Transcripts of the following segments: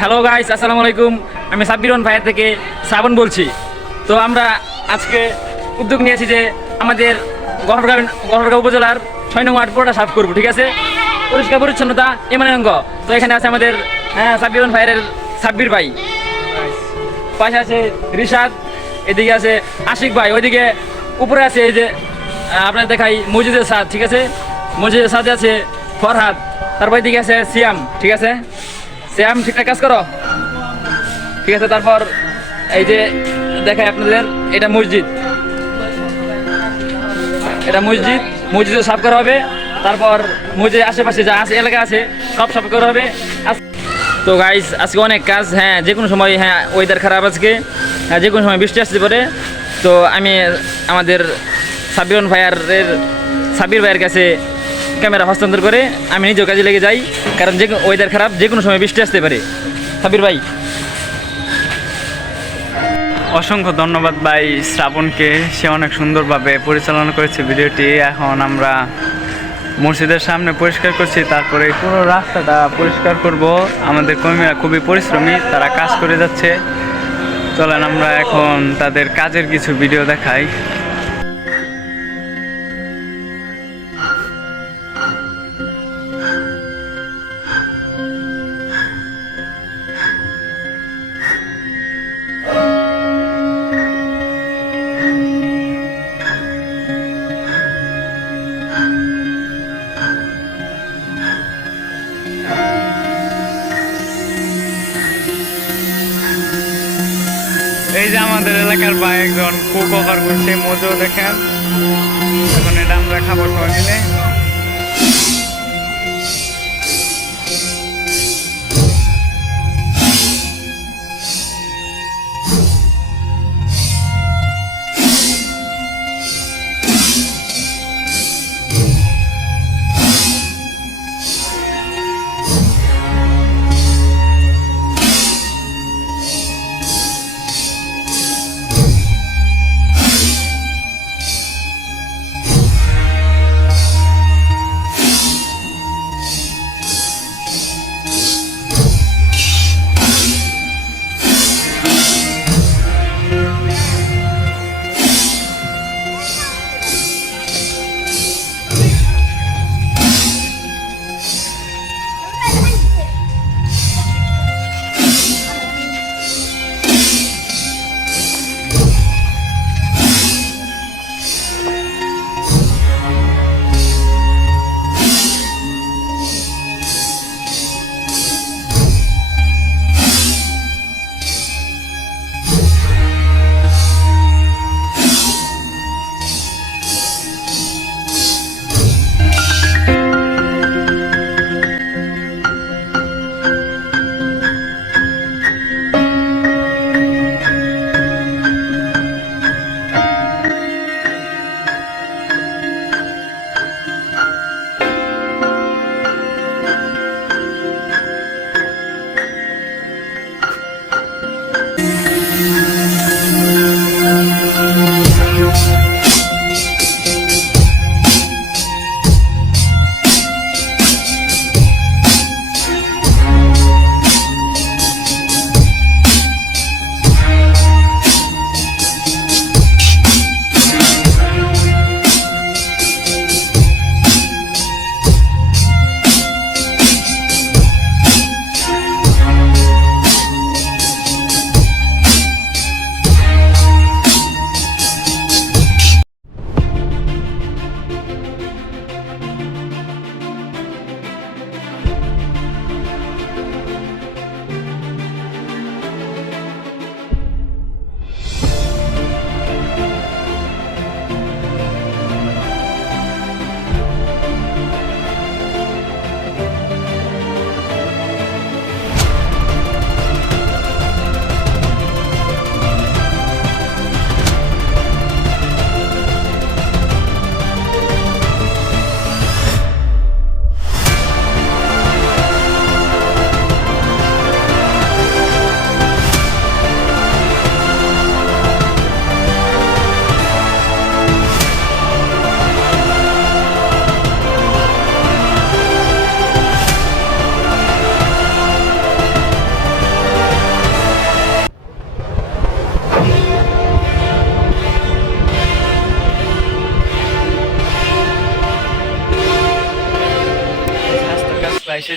Hello guys, আসসালামু আলাইকুম। আমি সাব্বিরন ভাইয়ের থেকে শ্রাবণ বলছি। তো আমরা আজকে উদ্যোগ নিয়েছি যে আমাদের গফরগাঁও উপজেলার ৬ নং ওয়ার্ড পুরোটা সাফ করবো, ঠিক আছে? পরিষ্কার পরিচ্ছন্নতা এমন অঙ্গ। তো এখানে আছে আমাদের সাব্বিরন ভাইয়ের সাব্বির ভাই, পাশে আছে রিশাদ, এদিকে আছে আশিক ভাই, ওইদিকে উপরে আছে এই যে আপনার দেখাই মসজিদের সাদ, ঠিক আছে? মসজিদের সাথে আছে ফরহাদ, তারপর এদিকে আছে সিয়াম, ঠিক আছে? সিয়াম ঠিকঠাক কাজ করো, ঠিক আছে? তারপর এই যে দেখাই আপনাদের, এটা মসজিদ, মসজিদে সাফ করা হবে। তারপর মসজিদের আশেপাশে যা আছে এলাকা আছে সব সাফ করা হবে। তো গাইস আজকে অনেক কাজ, যে কোনো সময়, ওয়েদার খারাপ আজকে, যে কোনো সময় বৃষ্টি আসতে পারে। তো আমি আমাদের সাব্বির ভাইয়ের কাছে ক্যামেরা হস্তান্তর করে আমি নিজের কাজে লেগে যাই, কারণ যে ওয়েদার খারাপ, যে কোনো সময় বৃষ্টি আসতে পারে। সাব্বির ভাই, অসংখ্য ধন্যবাদ ভাই শ্রাবণকে, সে অনেক সুন্দরভাবে পরিচালনা করেছে ভিডিওটি। এখন আমরা মসজিদের সামনে পরিষ্কার করছি, তারপরে পুরো রাস্তাটা পরিষ্কার করব। আমাদের কর্মীরা খুবই পরিশ্রমী, তারা কাজ করে যাচ্ছে। চলেন আমরা এখন তাদের কাজের কিছু ভিডিও দেখাই। এই যে আমাদের এলাকার ভাই একজন কুক অফার করছে, মজু দেখেন। এখন এটা আমরা খাবার খাওয়া নিলে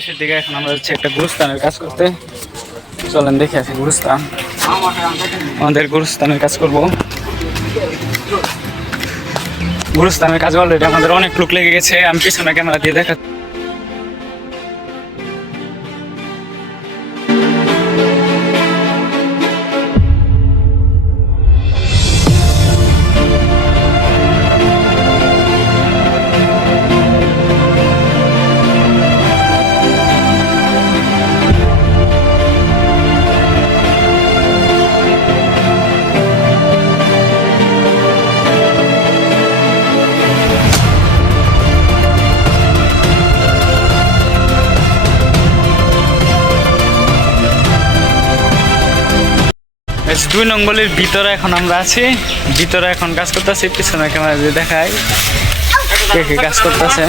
শেষের দিকে। এখন আমরা হচ্ছে একটা গুরুস্থানের কাজ করতে। চলেন দেখে আসি গুরুস্থান। আমাদের গুরুস্থানের কাজ করব। গুরুস্থানের কাজ অলরেডি আমাদের অনেক লোক লেগে গেছে। আমি পিছনে ক্যামেরা দিয়ে দেখা। দুই নং গলির ভিতরে এখন আমরা আছি। ভিতরে এখন কাজ করতেছি। পিছনে ক্যামেরা দিয়ে দেখাই কে কে কাজ করতেছে।